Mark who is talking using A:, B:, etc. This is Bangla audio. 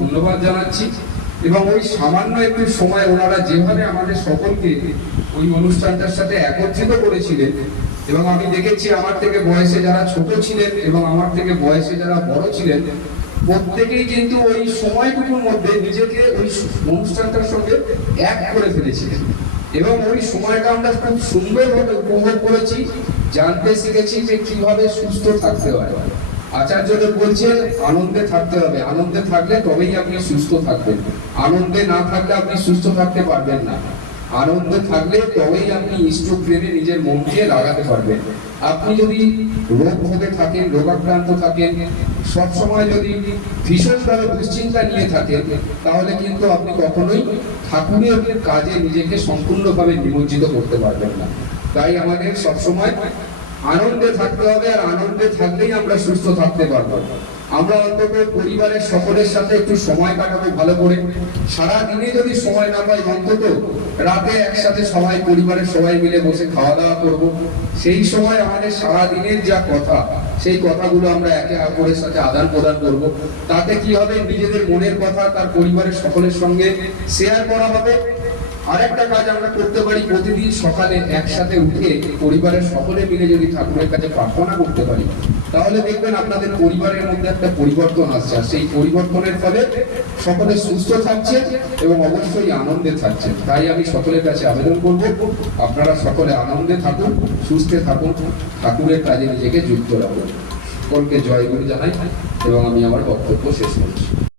A: ধন্যবাদ জানাচ্ছি এবং ওই সামান্য একটু সময় ওনারা যেভাবে আমাদের সকলকে ওই অনুষ্ঠানটার সাথে একত্রিত করেছিলেন, এবং আমি দেখেছি আমার থেকে বয়সে যারা ছোট ছিলেন এবং আমার থেকে বয়সে যারা বড় ছিলেন, প্রত্যেকেই কিন্তু ওই সময়টুকুর মধ্যে নিজেকে ওই অনুষ্ঠানটার সঙ্গে এক করে ফেলেছিলেন। এবং ওই সময়টা আমরা খুব সুন্দরভাবে উপভোগ করেছি, জানতে শিখেছি যে কীভাবে সুস্থ থাকতে হয়। আচার্যদেব বলছেন, আনন্দে থাকতে হবে। আনন্দে থাকলে তবেই আপনি সুস্থ থাকবেন। আনন্দে না থাকলে আপনি সুস্থ থাকতে পারবেন না। আনন্দে থাকলে তবেই আপনি ইষ্ট প্রেমে নিজের মনকে লাগাতে পারবেন। আপনি যদি রোগ ভোগে থাকেন, রোগাক্রান্ত থাকেন, সবসময় যদি ভীষণভাবে দুশ্চিন্তা নিয়ে থাকেন, তাহলে কিন্তু আপনি কখনোই ঠাকুরের কাজে নিজেকে সম্পূর্ণভাবে নিমজ্জিত করতে পারবেন না। তাই আমাদের সবসময় আনন্দে থাকতে হবে, আর আনন্দে থাকলেই আমরা সুস্থ থাকতে পারব। আমরা অন্তত পরিবারের সকলের সাথে একটু সময় কাটাবো ভালো করে। সারা দিনে যদি সময় না পাই, অন্তত রাতে একসাথে সবাই, পরিবারের সবাই মিলে বসে খাওয়া দাওয়া করব। সেই সময় আমাদের সারা দিনের যা কথা, সেই কথাগুলো আমরা একে অপরের সাথে আদান প্রদান করব। তাতে কি হবে? নিজেদের মনের কথা, তার পরিবারের সকলের সঙ্গে শেয়ার করা হবে। আরেকটা কাজ আমরা করতে পারি, প্রতিদিন সকালে একসাথে উঠে পরিবারের সকলে মিলে যদি ঠাকুরের কাছে প্রার্থনা করতে পারি, তাহলে দেখবেন আপনাদের পরিবারের মধ্যে একটা পরিবর্তন আসছে। সেই পরিবর্তনের ফলে সকলে সুস্থ থাকছে এবং অবশ্যই আনন্দে থাকছে। তাই আমি সকলের কাছে আবেদন করব, আপনারা সকলে আনন্দে থাকুন, সুস্থে থাকুন, ঠাকুরের কাজে নিজেকে যুক্ত রাখুন। সকলকে জয়গুরু জানাই, এবং আমি আমার বক্তব্য শেষ করছি।